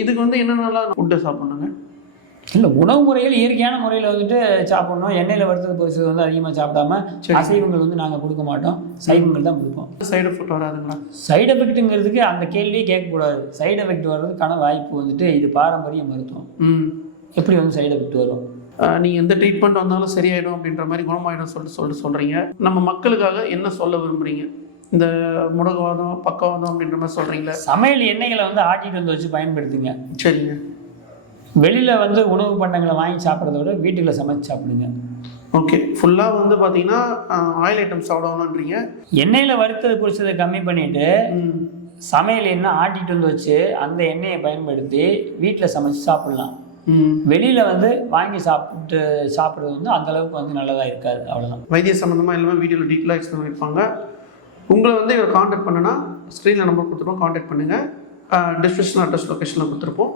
இதுக்கு வந்து என்னென்னலாம் ஃபுட்டு சாப்பிட்ணுங்க? இல்லை, உணவு முறைகள் இயற்கையான முறையில் வந்துட்டு சாப்பிடணும். எண்ணெயில் வறுத்தது பொரிச்சது வந்து அதிகமாக சாப்பிடாம, அசைவங்கள் வந்து நாங்கள் கொடுக்க மாட்டோம், சைவங்கள் தான் கொடுப்போம். சைடு எஃபெக்ட் வராதுங்களா? சைடு எஃபெக்ட்டுங்கிறதுக்கு அந்த கேள்வியே கேட்கக்கூடாது. சைடு எஃபெக்ட் வர்றதுக்கான வாய்ப்பு வந்துட்டு இது பாரம்பரிய மருத்துவம். எப்படி வந்து சைடு எஃபெக்ட் வரும்? நீங்கள் எந்த ட்ரீட்மெண்ட் வந்தாலும் சரியாயிடும் அப்படின்ற மாதிரி, குணமாயிடும் சொல்கிறீங்க. நம்ம மக்களுக்காக என்ன சொல்ல விரும்புகிறீங்க? இந்த முடக்குவாதம், பக்கவாதம் அப்படின்ற மாதிரி சொல்கிறீங்களா? சமையல் எண்ணெய்களை வந்து ஆட்டிட்டு வந்து வச்சு பயன்படுத்துங்க. சரிங்க. வெளியில் வந்து உணவு பண்டங்களை வாங்கி சாப்பிட்றத விட வீட்டுக்குள்ள சமைச்சு சாப்பிடுங்க. ஓகே. ஃபுல்லாக வந்து பார்த்தீங்கன்னா ஆயில் ஐட்டம்ஸ் சாப்பிடணுன்றீங்க. எண்ணெயில் வறுத்தது பொரிச்சதை கம்மி பண்ணிவிட்டு சமையல் எண்ணெய் ஆட்டிட்டு வந்து வச்சு அந்த எண்ணெயை பயன்படுத்தி வீட்டில் சமைச்சு சாப்பிட்லாம். வெளியில் வந்து வாங்கி சாப்பிட்றது வந்து அந்தளவுக்கு வந்து நல்லதாக இருக்காது. அவ்வளோதான். வைத்திய சம்மந்தமாக எல்லாமே வீடியோவில் டீட்டெயிலாக எக்ஸ்பிளைன் பண்ணியிருப்பாங்க. உங்களை வந்து இவர் காண்டாக்ட் பண்ணுன்னா ஸ்க்ரீனில் நம்பர் கொடுத்துருப்போம், காண்டாக்ட் பண்ணுங்கள். டிஸ்கிரிப்ஷன் அட்ரஸ் லொக்கேஷனில் கொடுத்துருப்போம்.